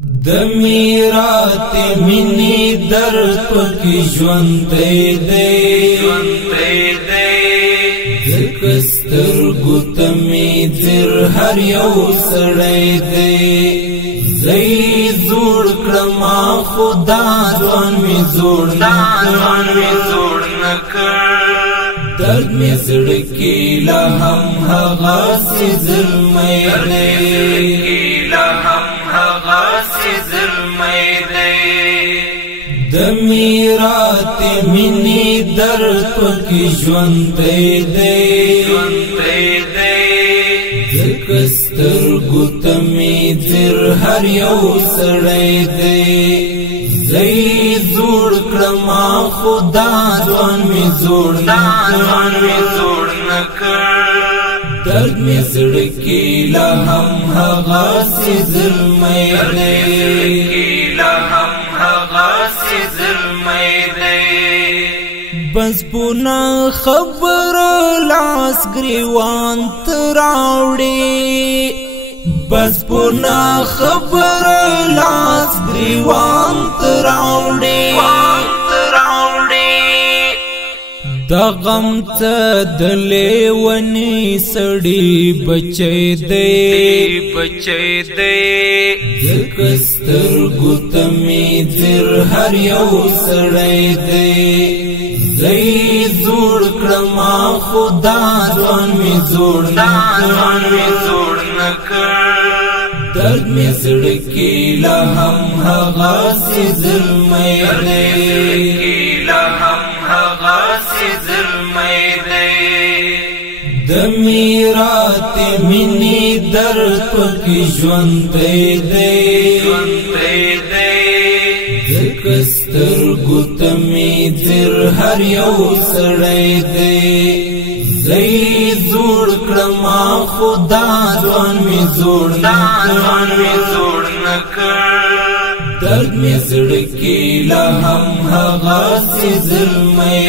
د میرات منی درد پکې ژوند دی زکستر ګوتمې زر هر یو سړی دی زئی زوړ کړم خدا ځوان می زوړ نکړ درد می زړه کې لا هم هغه سي ظلمي دی د میرات منی درد پکې ژوند دی زکستر ګوتمې زر هر یو سړی دی زئی زوړ کړم خدا ځوان می زوړ نکړ درد می زړه کې لا هم هغه سي ظلمي دی بس پونا خبر لاس گریوان تراوڑی بس پونا خبر لاس گریوان تراوڑی دا غم ته د لیونی سړی بچی دی زکستر ګوتمې زر هر یو سړی دی زئی زوړ کړم خدا ځوان می زوړ نکړ درد می زړه کې لا هم هغه سي ظلمي د میرات منی درد پکې ژوند دی زکستر ګوتمې زر هر یو سړی دی زئی زوړ کړم خدا ځوان می زوړ نکړ درد می زړه کې لا هم هغه سي ظلمي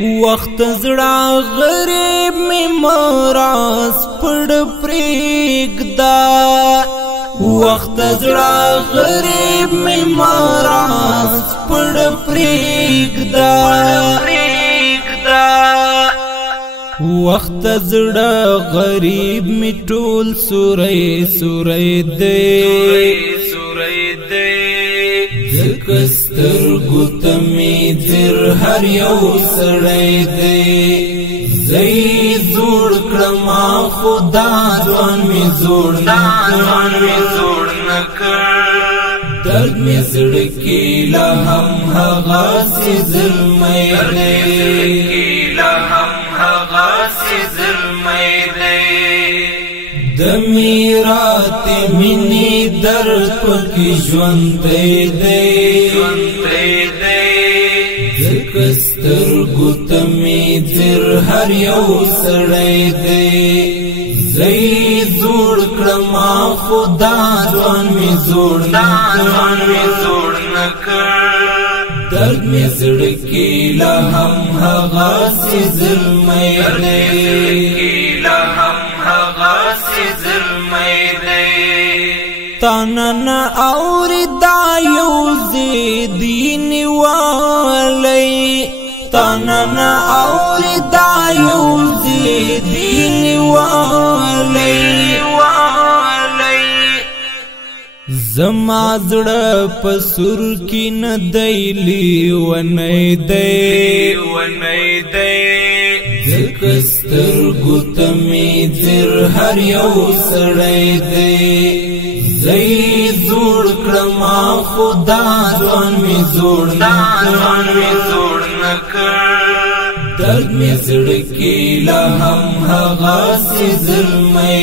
وخت زړه غریب می مراس پړ پرېږدا وخت زړه غریب می مراس پړ پرېږدا وخت زړه غریب می ټول سورې دی زکستر ګوتمې زر هر یو سړی دی زئی زوړ کړم خدا ځوان می زوړ نکړ درد می زړه کې لا هم هغه سي ظلمي د میرات منی درد پکې ژوند دی زکستر ګوتمې زر هر یو سړی دی زئی زوړ کړم خدا ځوان می زوړ نکړ درد می زړه کې لا هم هغه سي ظلمي تانن اوری دا یو زیدین والی تانن اوری دا یو زیدین والی زما زړه پسور کی نه دیلی ونی دی زکستر ګوتمې زر هر یو سړی دی زئی زوړ کړم خدا ځوان می زوړ نکړ درد می زړه کې لا هم هغه سي ظلمي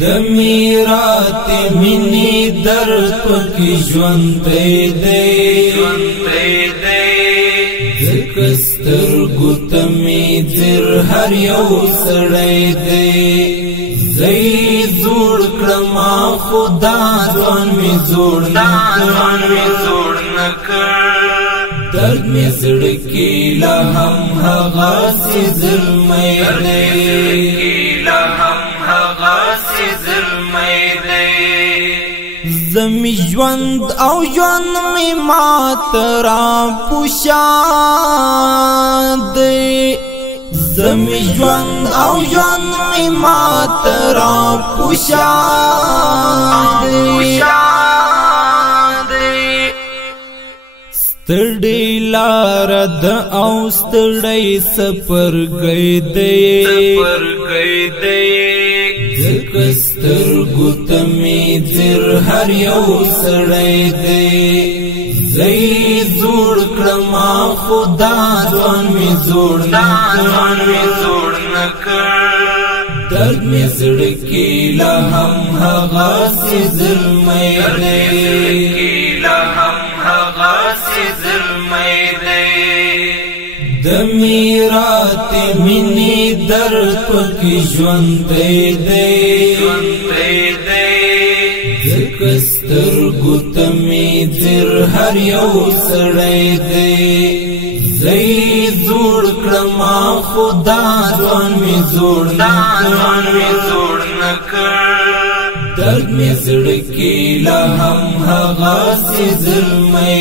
د میرات منی درد پکې ژوند دی زکستر ګوتمې زر هر یو سړی دی زئی زوړ کړم خدا ځوان می زوړ نکړ درد می زړه کې لا هم هغه سي ظلمي زمی ژوند او ژوند می ماترا پوشاند زمی ژوند او ژوند می ماترا پوشاند ستړی لار د او ستړی سفر گئی دی سترګو ته می زر هر یو سړی دی زی زوړ کړم خدا ځوان می زوړ نکړ درد می زړه کې لا هم هغه سي ظلمي د میرات منی درد پکې ژوند دی سترګو ته می زر هر یو سړی دی زی زوړ کړم خدا ځوان می زوړ نکړ درد می زړه کې لا هم هغه سي ظلمي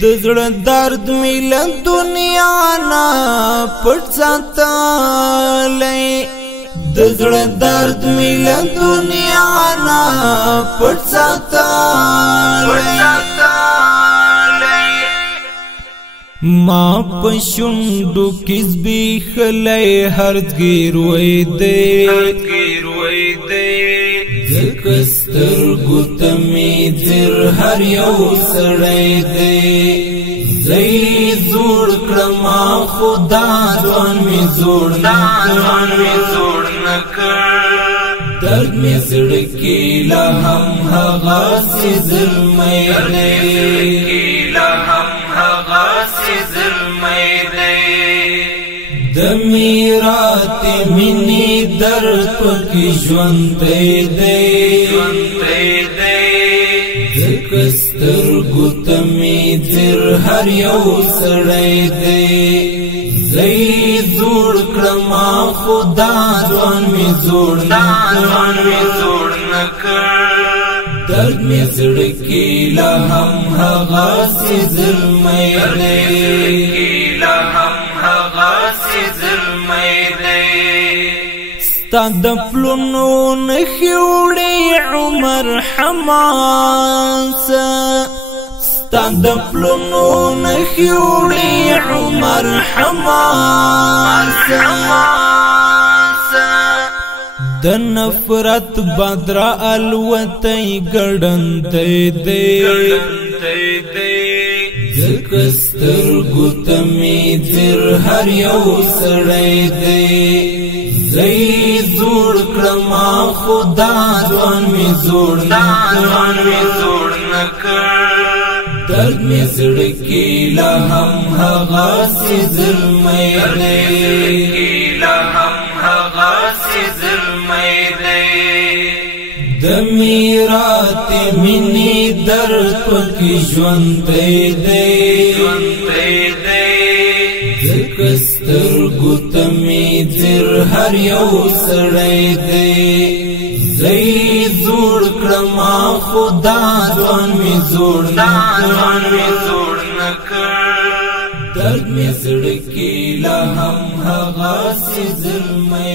د زړه درد می له دنیا نه پټ ساتلی د زړه درد می له دنیا نه پټ ساتلی ما پښوندو کې زبېښلی هرڅګیر وای دی ځکه سترګو ته می زر هر یو سړی دی زی زوړ کړم خدا ځوان می زوړ نکړ درد می زړه کې لا هم هغه سي ظلمي د میرات منی درد پکې ژوند دی ځکه سترګو ته می زر هر یو سړی دی زی زوړ کړم خدا ځوان می زوړ نکړ درد می زړه کې لا هم هغه سي ظلمي ستا د پلونو نښې وړې عمر حماسه ستا د پلونو نښې وړې عمر حماسه د نفرت بدرا الوتی ګړندی دی ځکه سترګو ته می زر هر یو سړی دی زی زوړ کړم خدا ځوان می زوړ نکړ درد می زړه کې لا هم هغه سي ظلمي د میرات منی درد پکې ژوند دی ځکه سترګو ته می زر هر یو سړی دی زی زوړ کړم خدا ځوان می زوړ نکړ درد می زړه کې لا هم هغه سي ظلمي